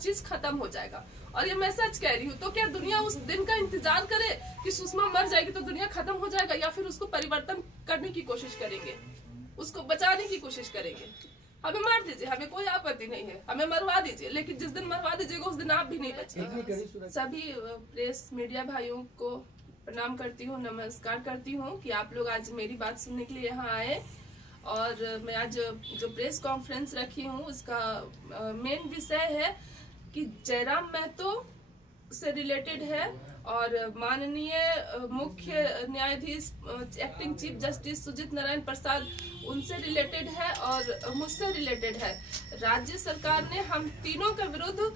चीज खत्म हो जाएगा। और ये मैं सच कह रही हूँ। तो क्या दुनिया उस दिन का इंतजार करे कि सुषमा मर जाएगी तो दुनिया खत्म हो जाएगा, या फिर उसको परिवर्तन करने की कोशिश करेंगे, उसको बचाने की कोशिश करेंगे? हमें मार दीजिए, हमें कोई आपत्ति नहीं है, हमें मरवा दीजिए, लेकिन जिस दिन मरवा दीजिएगा उस दिन आप भी नहीं बचेंगे। सभी प्रेस मीडिया भाइयों को प्रणाम करती हूँ, नमस्कार करती हूँ कि आप लोग आज मेरी बात सुनने के लिए यहाँ आए। और मैं आज जो प्रेस कॉन्फ्रेंस रखी हूँ उसका मेन विषय है कि जयराम महतो से रिलेटेड है और माननीय मुख्य न्यायाधीश acting chief justice Sujit Narayan Prasad उनसे रिलेटेड है और मुझसे रिलेटेड है। राज्य सरकार ने हम तीनों के विरुद्ध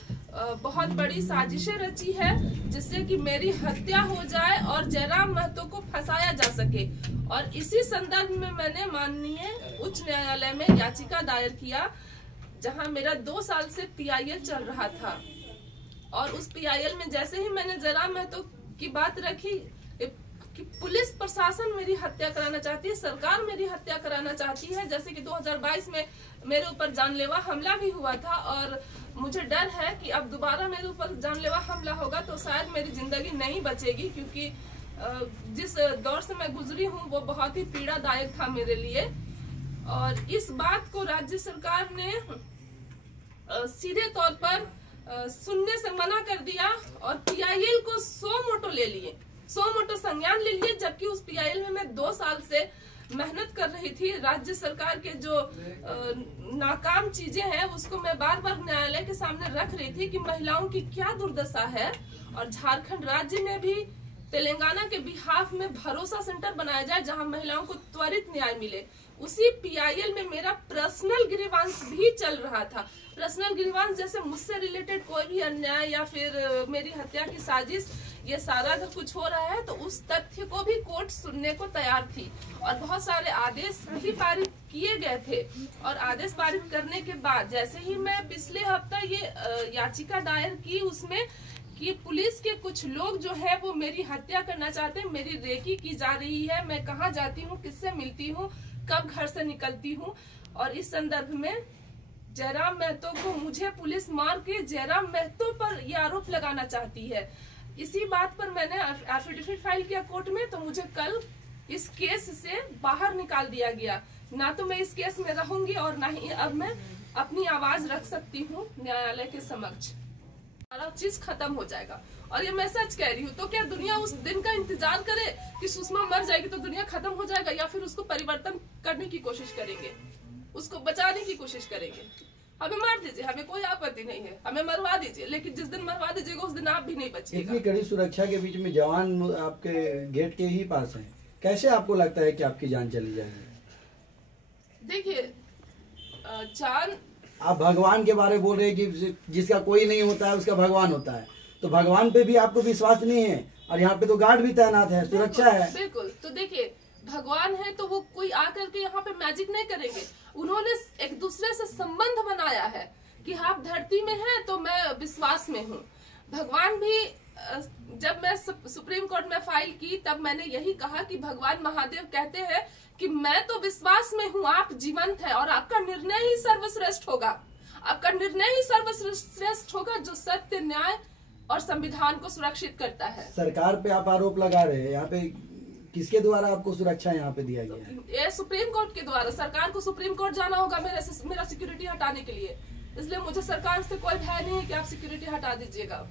बहुत बड़ी साजिशें रची है जिससे कि मेरी हत्या हो जाए और जयराम महतो को फंसाया जा सके। और इसी संदर्भ में मैंने माननीय उच्च न्यायालय में याचिका दायर किया, जहां मेरा 2 साल से PIL चल रहा था। और उस PIL में जैसे ही मैंने जयराम महतो की बात रखी कि पुलिस प्रशासन मेरी हत्या कराना चाहती है, सरकार मेरी हत्या कराना चाहती है, जैसे कि 2022 में मेरे ऊपर जानलेवा हमला भी हुआ था और मुझे डर है कि अब दोबारा मेरे ऊपर जानलेवा हमला होगा तो शायद मेरी जिंदगी नहीं बचेगी, क्योंकि जिस दौर से मैं गुजरी हूँ वो बहुत ही पीड़ादायक था मेरे लिए। और इस बात को राज्य सरकार ने सीधे तौर पर सुनने से मना कर दिया और PIL को 100 मोटो ले लिए, 100 मोटो संज्ञान ले लिए, जबकि उस PIL में मैं 2 साल से मेहनत कर रही थी। राज्य सरकार के जो नाकाम चीजें हैं उसको मैं बार बार न्यायालय के सामने रख रही थी कि महिलाओं की क्या दुर्दशा है। और झारखंड राज्य में भी तेलंगाना के बिहाफ में भरोसा सेंटर बनाया जाए जहां महिलाओं को त्वरित न्याय मिले। उसी PIL में मेरा पर्सनल ग्रीवांस भी चल रहा था। पर्सनल ग्रीवांस जैसे मुझसे रिलेटेड कोई भी अन्याय या फिर मेरी हत्या की साजिश, ये सारा अगर कुछ हो रहा है तो उस तथ्य को भी कोर्ट सुनने को तैयार थी। और बहुत सारे आदेश भी पारित किए गए थे। और आदेश पारित करने के बाद जैसे ही मैं पिछले हफ्ता ये याचिका दायर की उसमें कि पुलिस के कुछ लोग जो है वो मेरी हत्या करना चाहते हैं, मेरी रेकी की जा रही है, मैं कहाँ जाती हूँ, किससे मिलती हूँ, कब घर से निकलती हूँ। और इस संदर्भ में जयराम महतो को मुझे पुलिस मार के जयराम महतो पर यह आरोप लगाना चाहती है। इसी बात पर मैंने एफिडेविट फाइल किया कोर्ट में, तो मुझे कल इस केस से बाहर निकाल दिया गया। ना तो मैं इस केस में रहूंगी और ना ही अब मैं अपनी आवाज रख सकती हूँ न्यायालय के समक्ष। सारा चीज खत्म हो जाएगा। और ये मैं सच कह रही हूँ। तो क्या दुनिया उस दिन का इंतजार करे कि सुषमा मर जाएगी तो दुनिया खत्म हो जाएगा, या फिर उसको परिवर्तन करने की कोशिश करेंगे, उसको बचाने की कोशिश करेंगे? हमें मार दीजिए, हमें कोई आपत्ति नहीं है, हमें मरवा दीजिए, लेकिन जिस दिन मरवा दीजिएगा उस दिन आप भी नहीं बचेंगे। इतनी कड़ी सुरक्षा के बीच में जवान आपके गेट के ही पास हैं, कैसे आपको लगता है कि आपकी जान चली जाएगी? देखिए जान, आप भगवान के बारे में बोल रहे हैं कि जिसका कोई नहीं होता है उसका भगवान होता है, तो भगवान पे भी आपको विश्वास नहीं है और यहाँ पे तो गार्ड भी तैनात है, सुरक्षा है। बिल्कुल। तो देखिए भगवान है तो वो कोई आकर के यहाँ पे मैजिक नहीं करेंगे। उन्होंने एक दूसरे से संबंध बनाया है कि आप धरती में हैं तो मैं विश्वास में हूँ। भगवान भी, जब मैं सुप्रीम कोर्ट में फाइल की तब मैंने यही कहा कि भगवान महादेव कहते हैं कि मैं तो विश्वास में हूँ, आप जीवंत है और आपका निर्णय ही सर्वश्रेष्ठ होगा, आपका निर्णय ही सर्वश्रेष्ठ होगा जो सत्य, न्याय और संविधान को सुरक्षित करता है। सरकार पे आप आरोप लगा रहे हैं, यहाँ पे किसके द्वारा आपको सुरक्षा यहाँ पे दिया गया है? ये सुप्रीम कोर्ट के द्वारा। सरकार को सुप्रीम कोर्ट जाना होगा मेरा सिक्योरिटी हटाने के लिए, इसलिए मुझे सरकार से कोई भय नहीं है कि आप सिक्योरिटी हटा दीजिएगा।